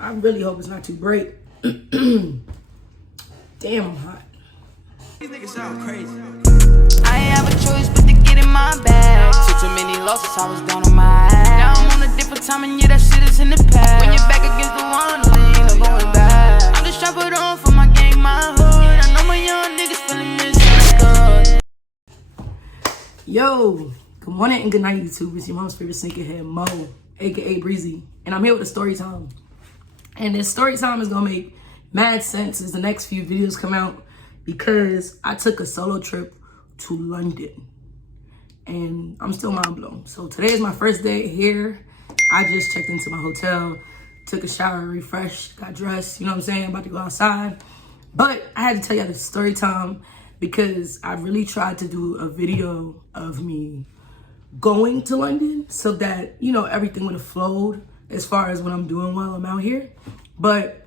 I really hope it's not too bright. Damn, I'm hot. These niggas sound crazy. I ain't have a choice but to get in my bag. Took too many losses, I was down on my ass. Now I'm on a different time and yeah, that shit is in the past. When you're back against the wall, there ain't no going back. I'm just trying to put on for my gang, my hood. I know my young niggas feeling misunderstood. Yo, good morning and good night, YouTube. It's your mom's favorite sneakerhead, Mo, aka Breezy, and I'm here with a story time. And this story time is gonna make mad sense as the next few videos come out because I took a solo trip to London and I'm still mind blown. So today is my first day here. I just checked into my hotel, took a shower, refreshed, got dressed, you know what I'm saying, about to go outside. But I had to tell you this story time because I really tried to do a video of me going to London so that, you know, everything would have flowed as far as what I'm doing while I'm out here. But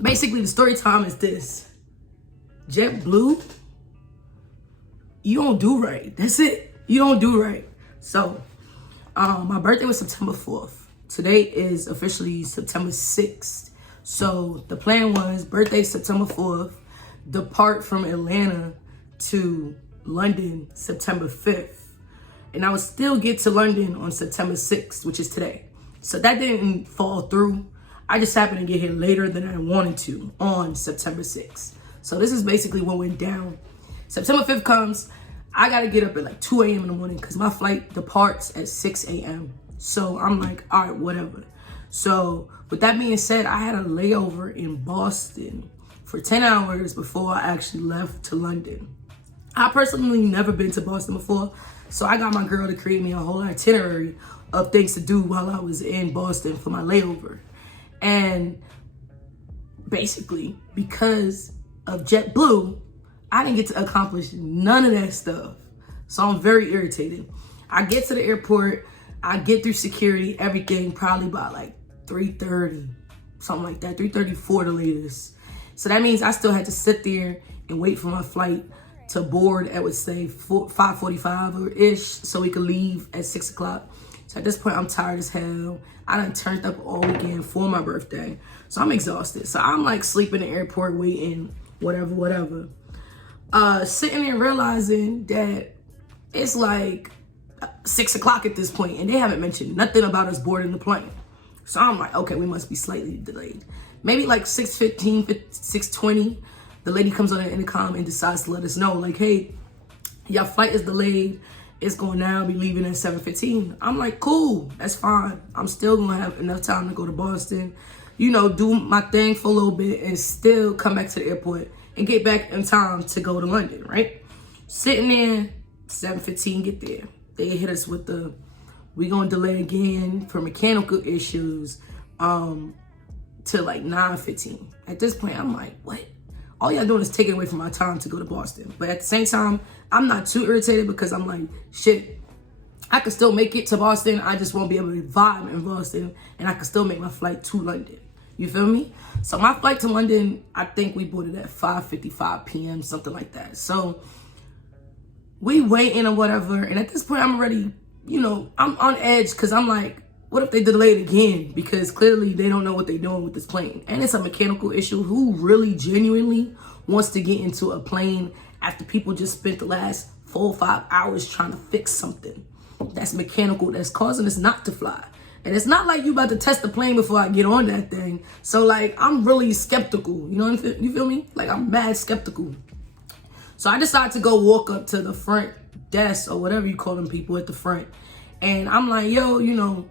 basically the story time is this. Jetblue, you don't do right. That's it. You don't do right. So my birthday was September 4th. Today is officially September 6th. So the plan was birthday September 4th, depart from Atlanta to London September 5th. And I would still get to London on September 6th, which is today. So that didn't fall through. I just happened to get here later than I wanted to on September 6th. So this is basically what went down. September 5th comes, I gotta get up at like 2 a.m. in the morning because my flight departs at 6 a.m. So I'm like, all right, whatever. So with that being said, I had a layover in Boston for 10 hours before I actually left to London. I personally never been to Boston before, so I got my girl to create me a whole itinerary of things to do while I was in Boston for my layover. And basically, because of JetBlue, I didn't get to accomplish none of that stuff. So I'm very irritated. I get to the airport, I get through security, everything probably by like 3:30, something like that, 3:34 the latest. So that means I still had to sit there and wait for my flight to board at, would say, 5:45-ish, so we could leave at 6 o'clock. So at this point, I'm tired as hell. I done turned up all weekend for my birthday. So I'm exhausted. So I'm like sleeping in the airport waiting, whatever. Sitting there realizing that it's like 6 o'clock at this point and they haven't mentioned nothing about us boarding the plane. So I'm like, okay, we must be slightly delayed. Maybe like 6:15, 6:20, the lady comes on the intercom and decides to let us know, like, hey, your flight is delayed. It's going to now be leaving at 7:15. I'm like, cool, that's fine. I'm still going to have enough time to go to Boston, you know, do my thing for a little bit and still come back to the airport and get back in time to go to London, right? Sitting there, 7:15, get there. They hit us with the, we going to delay again for mechanical issues to like 9:15. At this point, I'm like, what? All y'all doing is taking away from my time to go to Boston. But at the same time, I'm not too irritated because I'm like, shit, I can still make it to Boston. I just won't be able to vibe in Boston and I can still make my flight to London. You feel me? So my flight to London, I think we boarded at 5:55 p.m., something like that. So we waiting or whatever. And at this point, I'm already, you know, I'm on edge because I'm like, what if they delay it again? Because clearly they don't know what they're doing with this plane. And it's a mechanical issue. Who really genuinely wants to get into a plane after people just spent the last 4 or 5 hours trying to fix something that's mechanical, that's causing us not to fly? And it's not like you about to test the plane before I get on that thing. So like, I'm really skeptical. You know what you feel me? Like, I'm mad skeptical. So I decided to go walk up to the front desk or whatever you call them people at the front. And I'm like, yo, you know,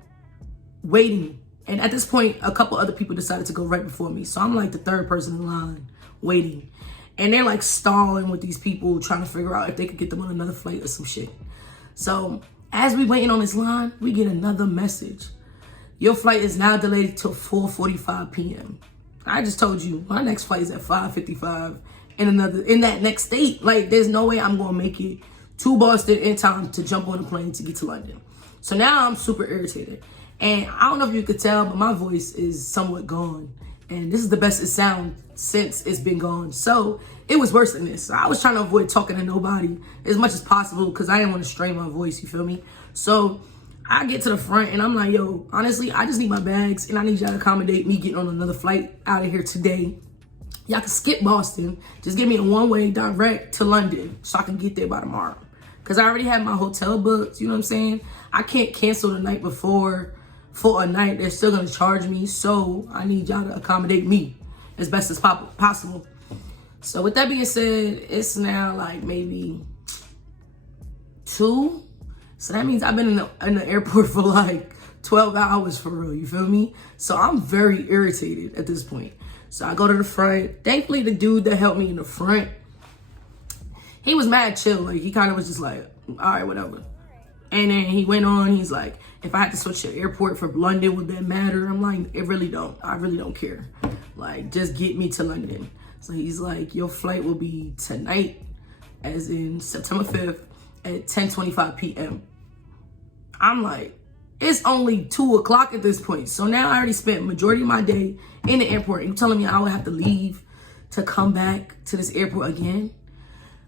waiting. And at this point, a couple other people decided to go right before me. So I'm like the third person in line waiting. And they're like stalling with these people trying to figure out if they could get them on another flight or some shit. So as we waiting on this line, we get another message. Your flight is now delayed till 4:45 p.m. I just told you my next flight is at 5:55 in that next state. Like, there's no way I'm gonna make it to Boston in time to jump on a plane to get to London. So now I'm super irritated. And I don't know if you could tell, but my voice is somewhat gone. And this is the best it sounds since it's been gone. So it was worse than this. So I was trying to avoid talking to nobody as much as possible because I didn't want to strain my voice, you feel me? So I get to the front and I'm like, yo, honestly, I just need my bags and I need y'all to accommodate me getting on another flight out of here today. Y'all can skip Boston. Just give me a one-way direct to London so I can get there by tomorrow. Because I already have my hotel booked, you know what I'm saying? I can't cancel the night before for a night. They're still going to charge me. So I need y'all to accommodate me as best as possible. So with that being said, it's now like maybe 2. So that means I've been in the airport for like 12 hours for real, you feel me? So I'm very irritated at this point. So I go to the front. Thankfully, the dude that helped me in the front, he was mad chill. Like, he kind of was just like, all right, whatever. And then he went on, he's like, if I had to switch the airport for London, would that matter? I'm like, it really don't. I really don't care. Like, just get me to London. So he's like, your flight will be tonight, as in September 5th at 10:25 p.m. I'm like, it's only 2 o'clock at this point. So now I already spent majority of my day in the airport. You telling me I would have to leave to come back to this airport again?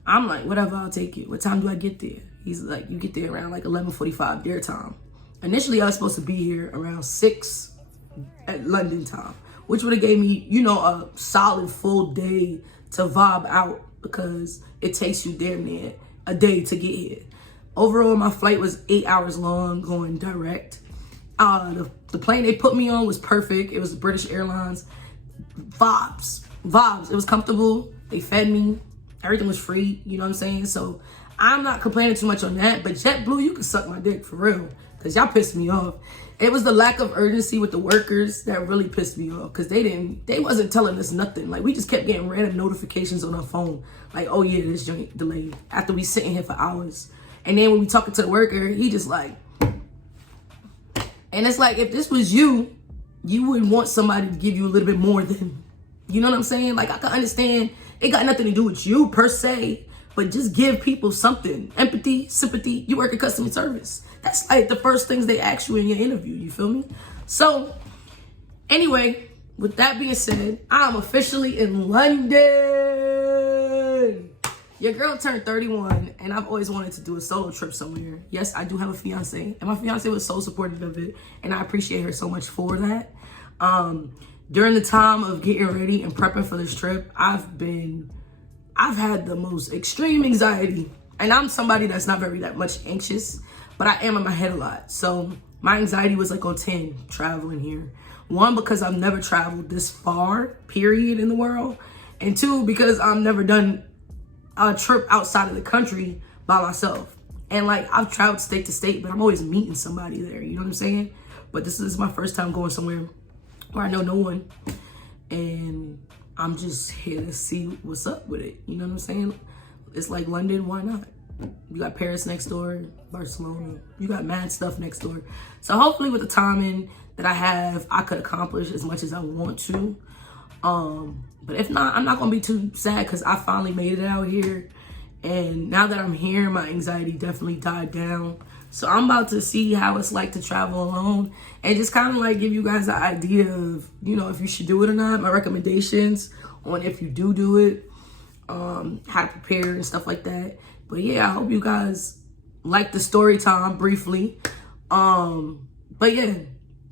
I'm like, whatever, I'll take it. What time do I get there? He's like, you get there around like 11:45 their time. Initially, I was supposed to be here around 6 at London time, which would have gave me, you know, a solid full day to vibe out because it takes you damn near a day to get here. Overall, my flight was 8 hours long going direct. The plane they put me on was perfect. It was British Airlines. Vibes. It was comfortable. They fed me. Everything was free. You know what I'm saying? So I'm not complaining too much on that. But Jetblue, you can suck my dick for real. Because y'all pissed me off. It was the lack of urgency with the workers that really pissed me off. Because they wasn't telling us nothing. Like, we just kept getting random notifications on our phone. Like, oh yeah, this joint delayed. After we sitting here for hours. And then when we talking to the worker, he just like, and it's like, if this was you, you would want somebody to give you a little bit more than, you know what I'm saying? Like, I can understand it got nothing to do with you per se, but just give people something. Empathy, sympathy. You work in customer service. That's like the first things they ask you in your interview. You feel me? So anyway, with that being said, I'm officially in London. Your girl turned 31 and I've always wanted to do a solo trip somewhere. Yes, I do have a fiance and my fiance was so supportive of it and I appreciate her so much for that. During the time of getting ready and prepping for this trip, I've had the most extreme anxiety, and I'm somebody that's not that much anxious, but I am in my head a lot. So my anxiety was like on 10 traveling here. 1, because I've never traveled this far, period, in the world. And 2, because I've never done a trip outside of the country by myself. And like, I've traveled state to state, but I'm always meeting somebody there, you know what I'm saying? But this is my first time going somewhere where I know no one. And I'm just here to see what's up with it. You know what I'm saying? It's like London, why not? You got Paris next door, Barcelona. You got mad stuff next door. So hopefully with the timing that I have, I could accomplish as much as I want to. But if not, I'm not gonna be too sad because I finally made it out here. And now that I'm here, my anxiety definitely died down. So I'm about to see how it's like to travel alone and just kind of like give you guys an idea of, you know, if you should do it or not, my recommendations on if you do it, how to prepare and stuff like that. But yeah, I hope you guys like the story time briefly. But yeah,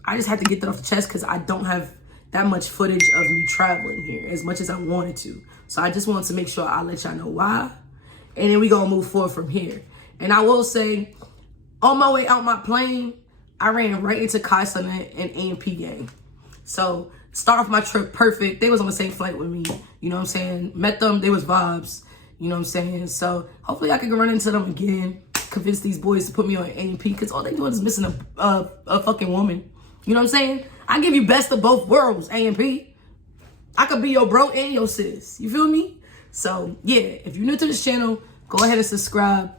I just had to get that off the chest because I don't have that much footage of me traveling here as much as I wanted to. So I just wanted to make sure I let y'all know why. And then we gonna move forward from here. And I will say, on my way out my plane, I ran right into Kai Center and AMP gang. So start off my trip perfect. They was on the same flight with me. You know what I'm saying? Met them, they was vibes. You know what I'm saying? So hopefully I can run into them again. Convince these boys to put me on AMP because all they doing is missing a fucking woman. You know what I'm saying? I give you best of both worlds, AMP. I could be your bro and your sis. You feel me? So yeah, if you're new to this channel, go ahead and subscribe.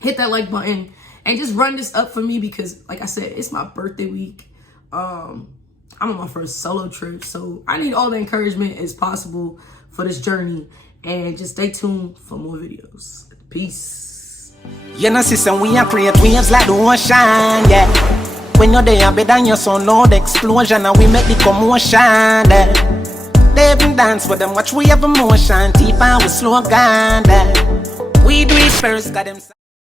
Hit that like button. And just run this up for me because, like I said, it's my birthday week. I'm on my first solo trip. So I need all the encouragement as possible for this journey. And just stay tuned for more videos. Peace. You know, sister, we are create waves like the ocean, yeah. When you're there, better than your son, Lord, explosion. And we make the commotion, yeah. They even dance with them, watch we have emotion. Deep and we slow down, yeah. We do it first, got them.